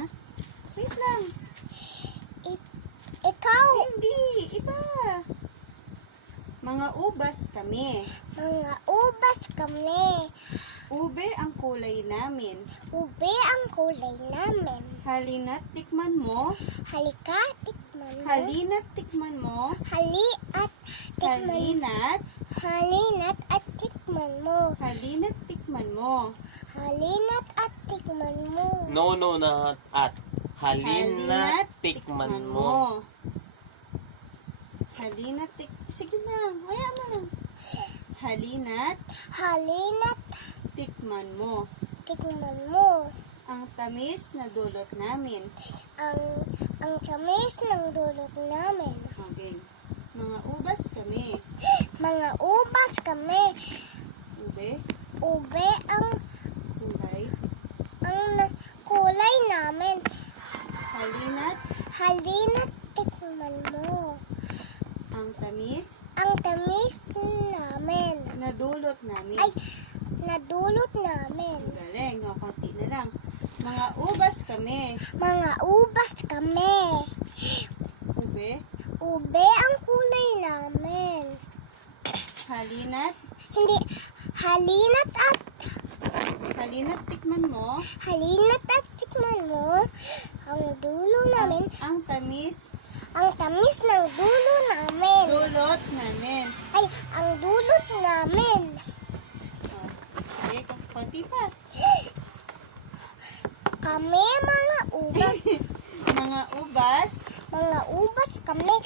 Ha? Wait lang. Ikaw. Hindi. Iba. Mga ubas kami. Mga ubas kami. Ube ang kulay namin. Ube ang kulay namin. Halina't tikman mo. Halika, tikman mo. Halina't tikman mo. Halina't tikman mo. Halina't. Halina't at tikman mo. Halina't tikman mo. Halina't at tikman mo. No, not at. Halina't tikman mo. Sige na, kaya mo lang. Halina't tikman mo. Tikman mo. Ang tamis na dulot namin. Ang tamis ng dulot namin. Okay. Mga ubas kami. Mga ubas kami. Ube, Ube ang kulay namin. Halina't tikman mo. ang tamis Ang tamis namin. na dulot namin. Ay, nadulot namin. Galing, o, konti na lang. Mga ubas kami. Mga ubas kami. Ube, Ube ang kulay namin. halina't Halina't tikman mo. Halina't at tikman mo. Ang dulo namin. Ang tamis Ang tamis ng dulo namin. dulot namin. Ay, ang dulot namin. O, sige, konti pa. Kami mga ubas. Mga ubas, Mga ubas kami.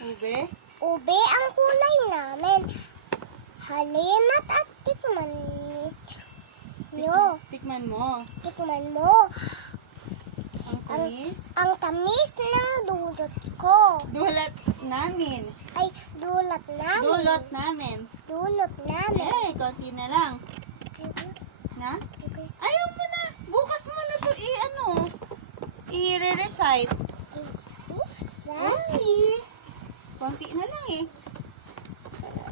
ube, Ube ang kulay namin. Halina't at tikman nyo. tikman mo. Tikman mo. Ang tamis Ang tamis ng dulot ko. dulot namin. Ay, dulot namin. Dulot namin. Dulot namin. Eh, konti na lang. Na? Okay. Ayaw mo na. Bukas mo na to i-recite. Oopsie. Konti na lang eh.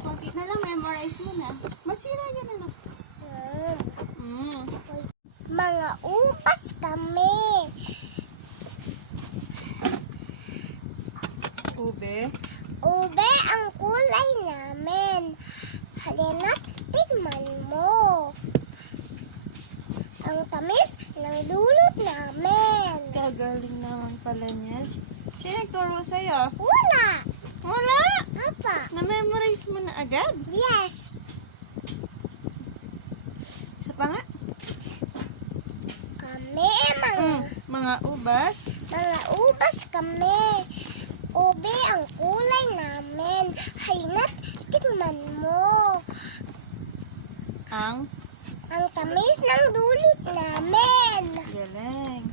Konti na lang, memorize mo na. Masira yun ano. Mga ubas kami. Ube, Ube ang kulay namin. Halina't tikman mo. Ang tamis ng dulot namin. kagaling naman pala niya. Sino nagturo sa'yo? Wala. Wala! Apa? Na-memorize mo na agad? Yes. Isa pa nga. Kami Mga ubas, mga ubas kami. Ube ang kulay namin. Halina't tikman mo. ang Ang tamis ng dulot namin. galing.